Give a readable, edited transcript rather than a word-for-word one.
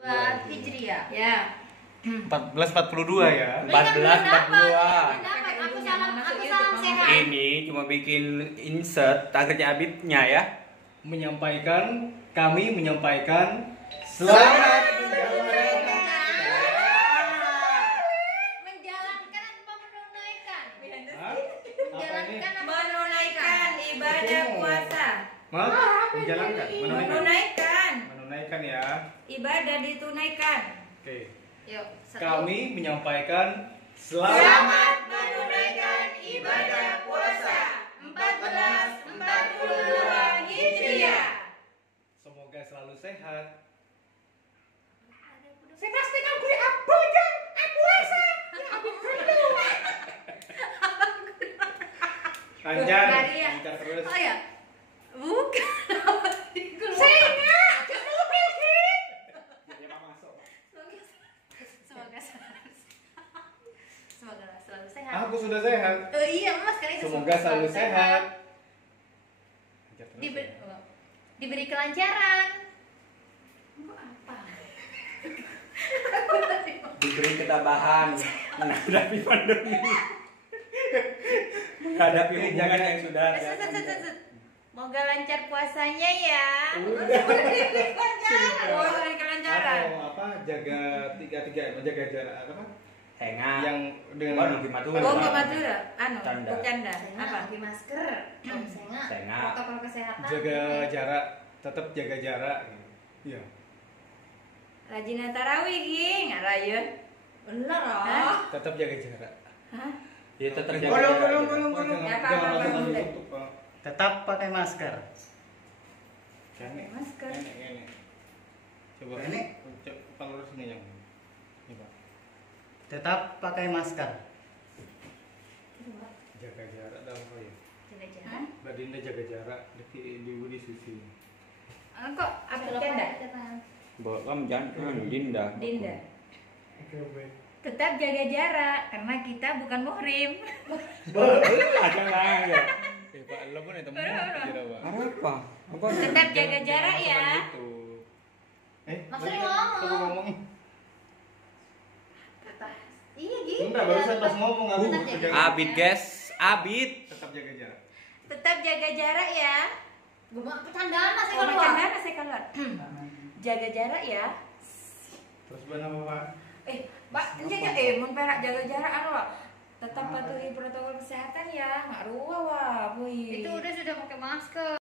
Hijriah. Ya. 1442 ya. 1442. Aku salam sehat. Ini cuma bikin insert targetnya Abibnya ya. Kami menyampaikan Menjalankan atau menunaikan? Menunaikan ibadah puasa. menunaikan ya. Ibadah ditunaikan. Oke. Yuk, Kami menyampaikan Selamat menunaikan ibadah puasa 1442 Hijriah. Semoga selalu sehat. Saya pastikan gue apa yang puasa. Lancar Maria. terus. Oh ya, bukan. Saya enggak. Semoga selalu sehat. Aku sudah sehat. Iya, Mas, kali itu Semoga selalu sehat. Lancar terus Diberi, ya. diberi kelancaran. Apa? Diberi ketabahan menghadapi pandemi. Menghadapi hubungan yang sudah Semoga lancar puasanya ya. Udah. Diberi kelancaran. Atau apa? Jaga 3 menjaga jarak apa? Henga Yang dengan Waduh, gimana tuh? Oh, enggak Madura. Canda. Bercanda. Apa? Apa? Pakai masker. Senga. Protokol kesehatan. jaga jarak, tetap jaga jarak. Iya. Rajin tarawih, Ging. Raya. Bener Hah? loh. Tetap jaga jarak. Hah? Ya tetap jaga Belum, jarak. belum, belum, Ya, belum. apa, Jangan apa, langsung apa, tutup, Pak. Tetap pakai masker. Nenek. Masker. Nenek. Coba Nenek. Pak lurus ini yang. Ini, Pak. Tetap pakai masker. Jaga jarak dalam proyek. Hah? Mbak Dinda jaga jarak di Budi Susi. Kok apa canda? Bawa kamu jangan Dinda. Dinda. Oke, baik. Tetap jaga jarak karena kita bukan muhrim. Ada lah ya. Pak, lo pun itu Apa? Apa? Tetap jaga jarak ya. Maksudnya Coba ngomong. ngomong. Iya gitu. Enggak, barusan pas ngomong aku. Tetap jaga jaga- jarak. Abid guys, Abid. Tetap jaga jarak. Tetap jaga jarak ya. Gue mau bercandaan masih Oh, keluar. bercanda saya keluar. Jaga jarak ya. Terus benar apa, Pak? Mbak, jaga mun perak jaga jarak anu Pak. Tetap patuhi protokol kesehatan ya. Nggak ruah wah, boy. Itu udah sudah pakai masker.